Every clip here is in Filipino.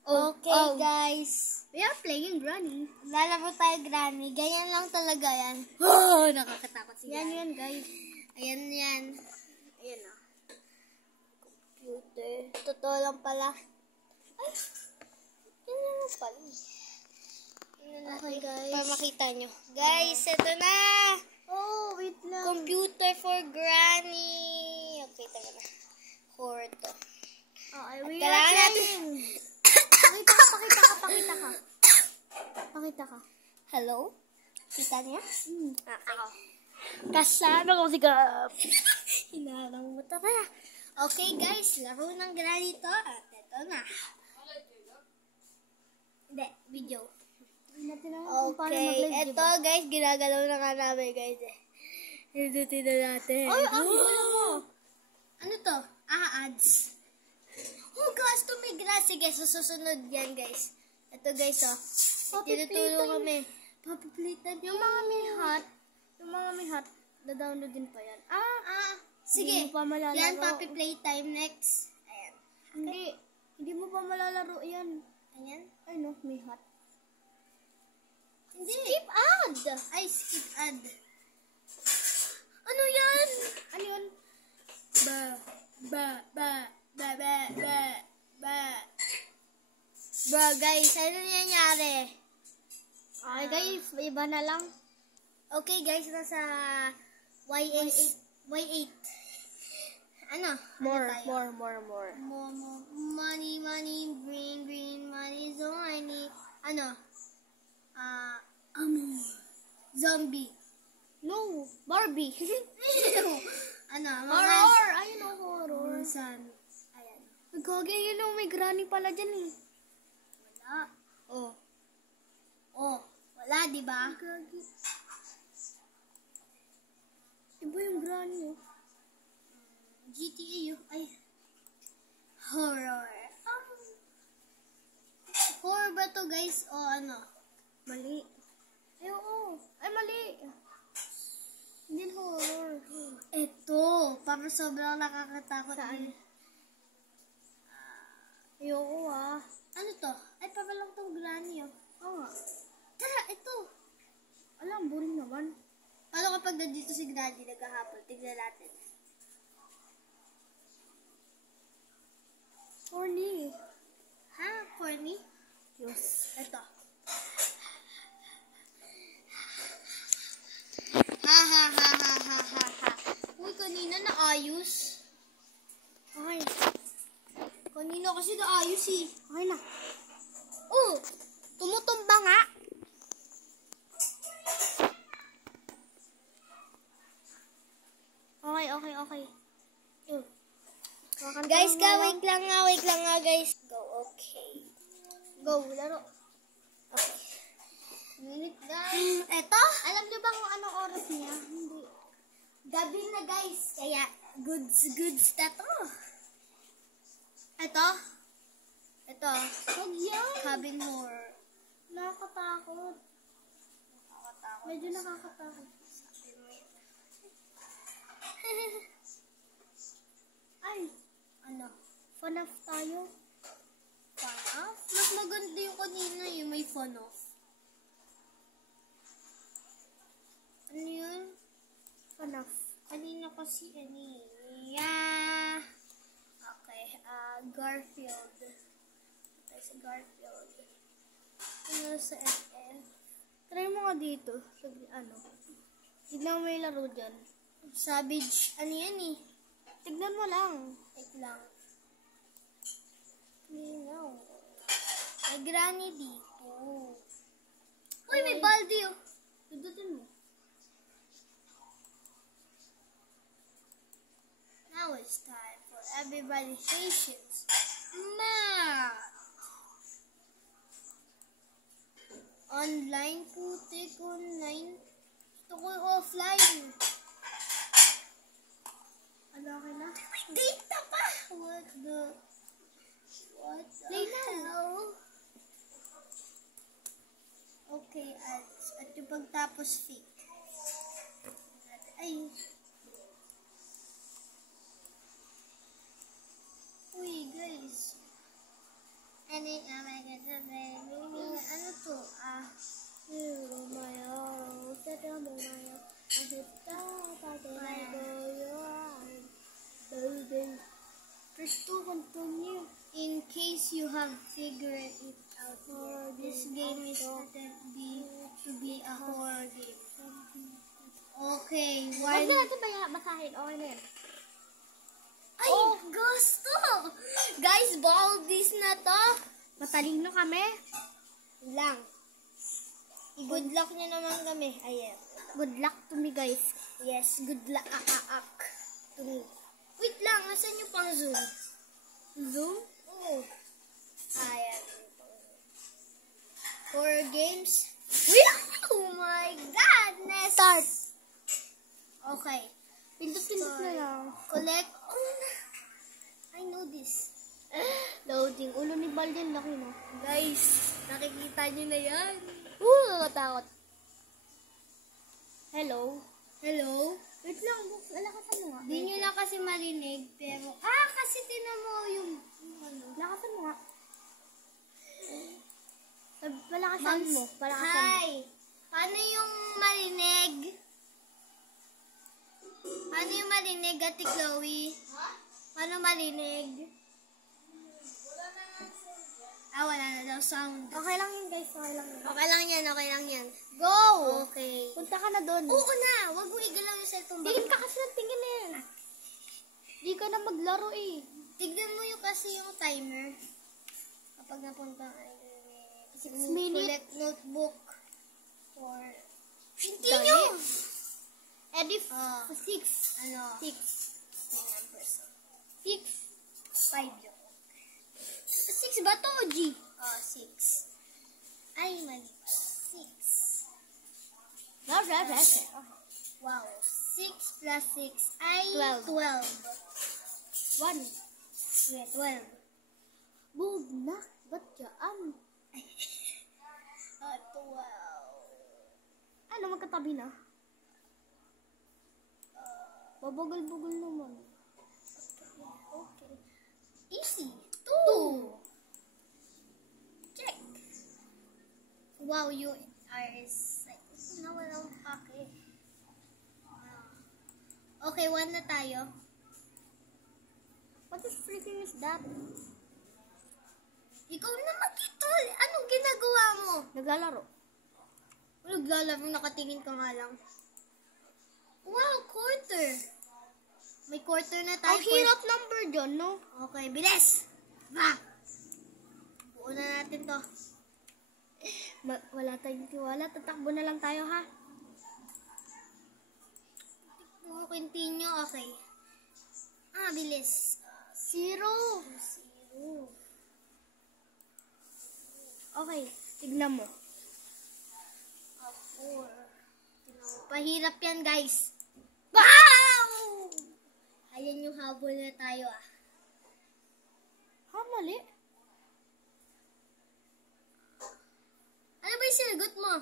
Okay, guys. We are playing Granny. Lalaro tayo, Granny. Ganyan lang talaga yan. Oh, nakakatakot si Granny. Yan, guys. Ayan, yan. Ayan, o. Computer. Totoo lang pala. Ay, yan lang pala. Okay, guys. Para makita nyo. Guys, ito na. Oh, wait lang. Computer for Granny. Okay, tama na. Horror to. Okay, we are Kailangan natin. playing. Pakita ka. Hello? Kita niya? Ako. Kasama ko si Gap. Hinarang mo tara. Okay guys, laro ng Granny to. At ito na. Hindi, video. Okay, ito guys, ginagalaw na nga namin guys eh. Hindutin na natin. Ay, ang gulo mo. Ano to? Ads. Oh guys, to may grass. Sige, susunod yan guys. Ito guys oh. Tinutulong kami. Papipilitan. Yung mga may hot, na-download din pa yan. Sige. Hindi mo pa malalaro. Yan, Papi Playtime next. Ayan. Hindi mo pa malalaro yan. Ayan. Ay no, may hot. Hindi. Skip ad! Ay, skip ad. Ano yan? Ano yun? Bro, guys, ano nangyayari? Okay guys, iba na lang. Okay, guys, nasa Y8. Y8. Ano? More. Money, green, money, so money. Ano? Zombie. No, Barbie. Ano? Horror! Ayun o, horror. Saan? Ayan. Nagkagi, yun o, may Granny pala dyan eh. Wala. Wala, di ba? Nagkagi. Iba yung Granny oh. GTA yun. Ay. Horror. Horror ba to guys? O ano? Mali. Ay, oo. Ay, mali. Hindi horror. Ito. Para sobrang nakakatakot. Saan? Ayoko Ano to? Ay, para lang tong Granny oh. Oo nga. Tara, ito. Alam, boring naman. Paano kapag nandito si Granny naghahapon? Tignan natin. Horny. Ha? Corny? Yes. Ito. Ha. Uy, kanina naayos. Okay. Kanina kasi naayos eh. Okay na. Oh! Tumutumba nga. Okay. Guys, wait lang nga guys. Go, okay. Go, laro. Okay. Minute guys. Eto? Alam niyo ba kung anong oras niya? Hindi. Gabi na guys. Kaya, goods na to. Ito. Huwag yan. Cabin horror. Nakakatakot. Medyo nakakatakot. Sabi mo yun. Ay, Ano? FNAF tayo. FNAF? Mas maganda yung kanina yung may FNAF. Ano yun? FNAF. Kanina kasi yeah. Okay, Garfield. Tayo sa Garfield. Ano sa FF? Try mo nga dito. Tignan mo yung laro dyan. Savage, ano yan eh? Tignan mo lang. Wait lang. May Granny dito. Uy, may baldi oh. Pindutin mo. Now it's time for everybody's patience. Math! Online putik, online. Gusto ko offline. Ano ka na? May data pa! What the hell? Okay, at yung pagtapos fake. Ay. Uy, guys. Ano to? First to continue. In case you have figured it out yet, this game is to be a horror game. Okay, Huwag na natin basahin. Okay na yan. Ay, gusto! Guys, baldies na to. Matalino kami. Lang. I-good luck nyo naman kami. Ayan. Good luck to me, guys. Yes, good luck to me. Wait lang, nasan yung pang zoom? Zoom? Oo. Ayan. Horror games. Oh my godness! Start. Okay. Pindot-pindot na lang. Collect. Oh, I know this. Loading. Ulo ni Baldian, laki no? Guys, nakikita nyo na yan. Nakatakot. Hello? Hello? Wait lang, lakasan mo nga. Di nyo lang kasi marinig, pero... kasi tinan mo yung ano. Lakasan mo nga. Palakasan mo. Palakasan mo. Hi! Paano yung marinig? Paano yung marinig, Ate Chloe? Paano marinig? Wala na daw sound. Okay lang yun, guys. Okay lang yun. Okay lang yan, okay lang yan. Go! Okay. Punta ka na doon. Oo na! Wag mo igalaw yung cellphone. Tingin ka kasi ng tingin eh. Di ka na maglaro eh. Tignan mo yung kasi yung timer. Kapag napunta ay 6 minutes. collect notebook for... Hindi Dali. nyo! Edit 6. Ano? 6. May numbers. 6. 5 joke. 6 ba to o G? 6. Ay, mali pala. 6. Wow. 6 plus 6 ay 12. 1. Yeah, 12. Bugnak. Ba't yan? 12. Ano, magkatabi na? Babagal-bugal naman. Okay. Easy. 2. Check. Wow, you are nawalang pake. Okay, 1 na tayo. What is freaking is that? Ikaw na magkitol. Anong ginagawa mo? Naglalaro. Naglalaro, nakatingin ka nga lang. Wow, quarter. May quarter na tayo. Ang hirap number dyan, no? Okay, bilis. Ba! Buo na natin to. Wala tayong tiwala. Tatakbo na lang tayo, ha? Continue, okay. Bilis. 0. Okay, tignan mo. 4. Pahirap yan, guys. Wow! Ayan yung habol na tayo, Mali. Ano ba yung sinagot mo?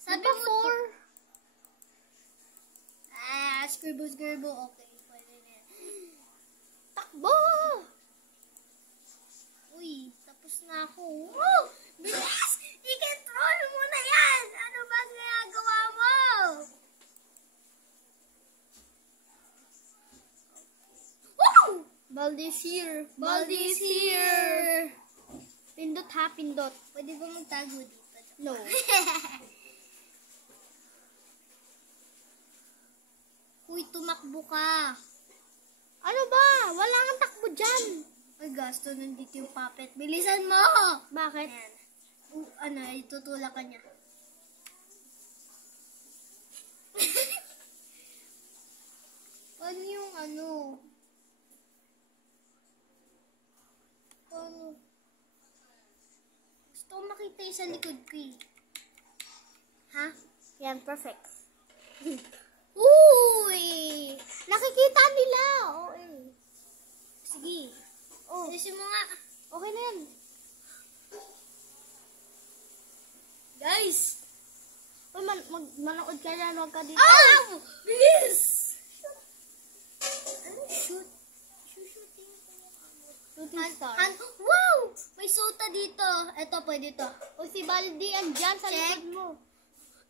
Sabi Diba mo 4? Scribble. Okay, pwede na yan. Takbo! Uy, tapos na ako. Woo! Bilis! I-control mo na yan! Ano ba ginagawa mo? Woo! Baldi's here. Baldi's here! Pindot ha, pindot. Pwede ba magtago dito? No. Uy, tumakbo ka. Ano ba? Wala kang takbo dyan. Ay, gasto, nandito yung puppet. Bilisan mo! Bakit? Ayan. Itutulak ka niya. Paano yung Paano? Gusto ko makita yung sa likod ko eh. Ha? Yan, perfect. Uy! Nakikita nila. Oo eh. Sige. Oh, Alisin mo nga. okay na yan. Guys! Uy, manood ka na, huwag ka dito. Bilis! Ano? Shooting ko yung Shooting star. Wow! May sota dito. Ito, pwede to. O si Baldi, andyan sa Check. likod mo.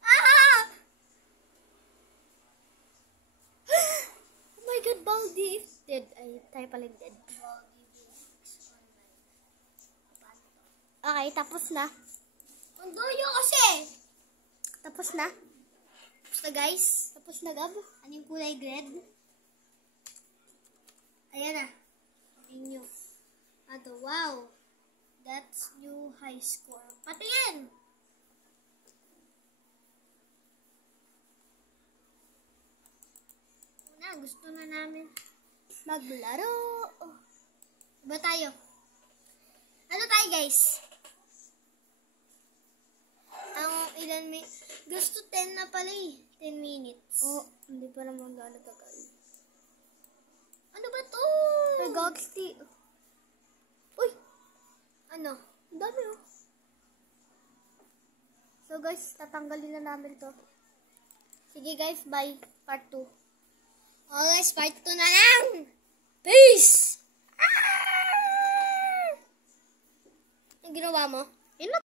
Ah! Oh my God, Baldi is Dead. Ay, tayo pala dead. Okay, tapos na. Ang doyo kasi. Tapos na. Tapos na, guys. Tapos na, Gab. Anong kulay grade? Ayan na. Inyo. Ato, wow. That's new high score. Patingin! Na, gusto na namin. Maglaro. Iba tayo. Ano tayo, guys? Ang ilan may... Gusto 10 na pala eh. 10 minutes. Oh, hindi pa naman gano'n tagal. Ano ba to? Ay, Gagsti. Uy! Ano? Ang dami oh. So guys, tatanggalin na namin to. Sige guys, bye. Part 2. Oh, guys, part 2 na lang! Peace! Yung ginawa mo? Yun na